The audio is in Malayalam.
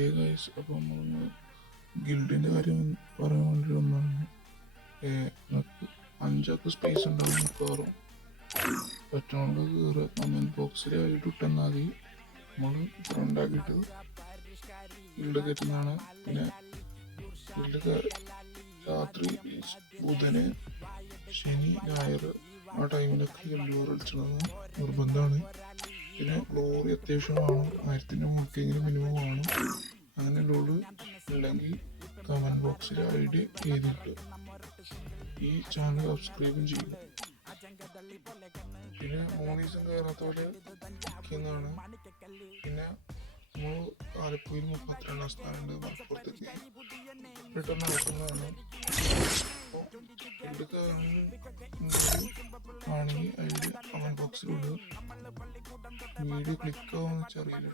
ഏ ഗൈസ് അപ്പോൾ ഗിൽഡിന്റെ കാര്യം പറയാൻ വേണ്ടി ഒന്നാണ് നമുക്ക് അഞ്ചൊക്കെ സ്പേസ് ഉണ്ടാവും മിക്കവാറും. പറ്റുകൊണ്ട് കയറുക കമന്റ് ബോക്സിൽ ആയിട്ട് ഇട്ടെന്നാൽ മതി. നമ്മൾ ഉണ്ടാക്കിയിട്ട് ഗിൽഡ് കയറ്റുന്നതാണ്. പിന്നെ ഗിൽഡ് രാത്രി ബുധന് ശനി ഞായർ ആ ടൈമിലൊക്കെ ഗിൽഡ് കളിച്ചത് നിർബന്ധമാണ്. പിന്നെ ഗ്ലോറി അത്യാവശ്യം വേണം. ആയിരത്തിന്റെ മുകളിലെങ്കിലും മിനിമം വേണം. അങ്ങനെ ലോഡ് ഉണ്ടെങ്കിൽ കമന്റ് ബോക്സിൽ ഐ ഡി എഴുതിയിട്ട് ഈ ചാനൽ സബ്സ്ക്രൈബും ചെയ്യുക പിന്നെ മോണീസും കയറാത്ത പോലെ ആണ് പിന്നെ നമ്മൾ ആലപ്പുഴയിൽ മുപ്പത്തിരണ്ടാം സ്ഥാനമുണ്ട് മലപ്പുറത്തേക്ക് റിട്ടേൺ നടക്കുന്നതാണ്. ഇത് ആണെങ്കിൽ അതിൽ കമന്റ് ബോക്സിലുണ്ട് വീഡിയോ ക്ലിക്ക് ആവുമെന്ന്